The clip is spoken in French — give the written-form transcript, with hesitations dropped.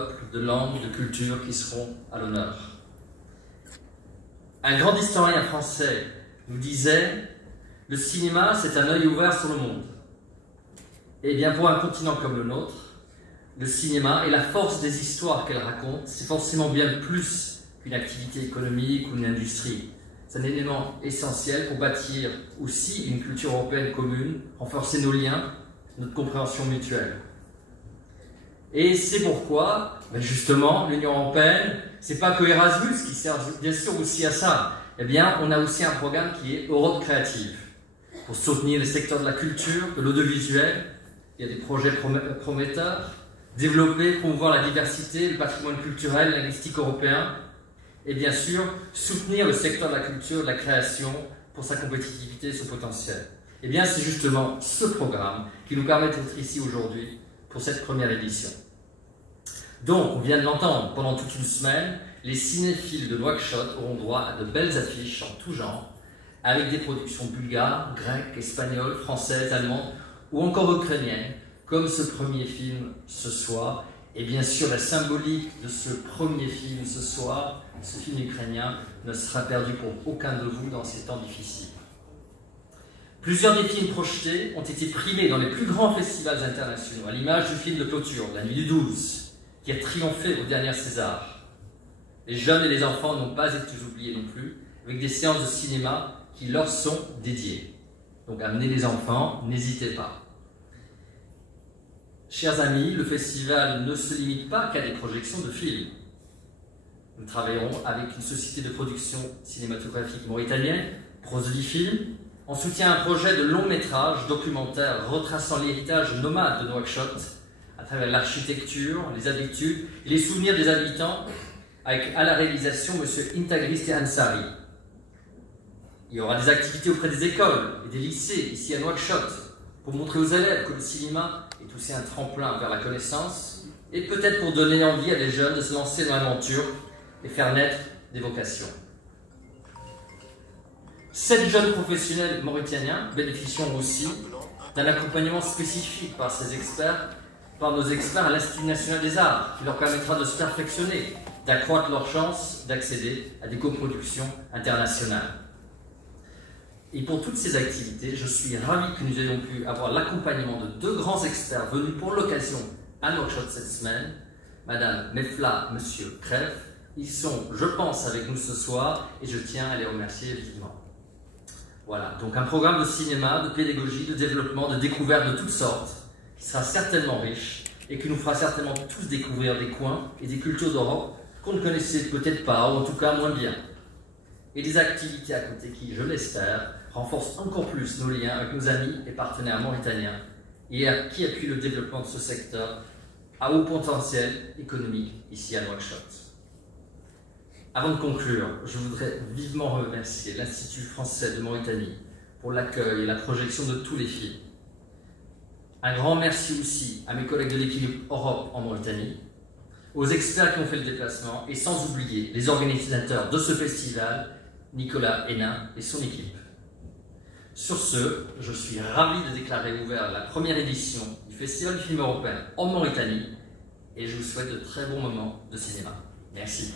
de langues, de cultures qui seront à l'honneur. Un grand historien français nous disait « Le cinéma, c'est un œil ouvert sur le monde ». Et bien pour un continent comme le nôtre, le cinéma et la force des histoires qu'elle raconte, c'est forcément bien plus qu'une activité économique ou une industrie. C'est un élément essentiel pour bâtir aussi une culture européenne commune, renforcer nos liens, notre compréhension mutuelle. Et c'est pourquoi, justement, l'Union européenne, c'est pas que Erasmus qui sert bien sûr aussi à ça. Eh bien, on a aussi un programme qui est Europe créative, pour soutenir les secteurs de la culture, de l'audiovisuel. Il y a des projets prometteurs, développer, promouvoir la diversité, le patrimoine culturel, linguistique européen, et bien sûr, soutenir le secteur de la culture, de la création, pour sa compétitivité et son potentiel. Eh bien, c'est justement ce programme qui nous permet d'être ici aujourd'hui pour cette première édition. Donc, on vient de l'entendre, pendant toute une semaine, les cinéphiles de Nouakchott auront droit à de belles affiches en tout genre, avec des productions bulgares, grecques, espagnoles, françaises, allemandes ou encore ukrainiennes, comme ce premier film ce soir. Et bien sûr, la symbolique de ce premier film ce soir, ce film ukrainien, ne sera perdu pour aucun de vous dans ces temps difficiles. Plusieurs des films projetés ont été primés dans les plus grands festivals internationaux, à l'image du film de clôture, La Nuit du 12, qui a triomphé aux dernières Césars. Les jeunes et les enfants n'ont pas été oubliés non plus, avec des séances de cinéma qui leur sont dédiées. Donc amenez les enfants, n'hésitez pas. Chers amis, le festival ne se limite pas qu'à des projections de films. Nous travaillerons avec une société de production cinématographique mauritanienne, Prosody Film, en soutien à un projet de long métrage documentaire retraçant l'héritage nomade de Nouakchott à travers l'architecture, les habitudes et les souvenirs des habitants, avec à la réalisation M. Intagris Ansari. Il y aura des activités auprès des écoles et des lycées ici à Nouakchott pour montrer aux élèves que le cinéma est aussi un tremplin vers la connaissance et peut-être pour donner envie à des jeunes de se lancer dans l'aventure et faire naître des vocations. 7 jeunes professionnels mauritaniens bénéficieront aussi d'un accompagnement spécifique par nos experts à l'Institut national des arts, qui leur permettra de se perfectionner, d'accroître leurs chances d'accéder à des coproductions internationales. Et pour toutes ces activités, je suis ravi que nous ayons pu avoir l'accompagnement de 2 grands experts venus pour l'occasion à Nouakchott cette semaine, Madame Mefla, Monsieur Kref. Ils sont, je pense, avec nous ce soir et je tiens à les remercier vivement. Voilà, donc un programme de cinéma, de pédagogie, de développement, de découverte de toutes sortes, qui sera certainement riche et qui nous fera certainement tous découvrir des coins et des cultures d'Europe qu'on ne connaissait peut-être pas, ou en tout cas moins bien. Et des activités à côté qui, je l'espère, renforcent encore plus nos liens avec nos amis et partenaires mauritaniens et qui appuient le développement de ce secteur à haut potentiel économique ici à Nouakchott. Avant de conclure, je voudrais vivement remercier l'Institut français de Mauritanie pour l'accueil et la projection de tous les films. Un grand merci aussi à mes collègues de l'équipe Europe en Mauritanie, aux experts qui ont fait le déplacement et sans oublier les organisateurs de ce festival, Nicolas Hénin et son équipe. Sur ce, je suis ravi de déclarer ouvert la première édition du Festival du film européen en Mauritanie et je vous souhaite de très bons moments de cinéma. Merci.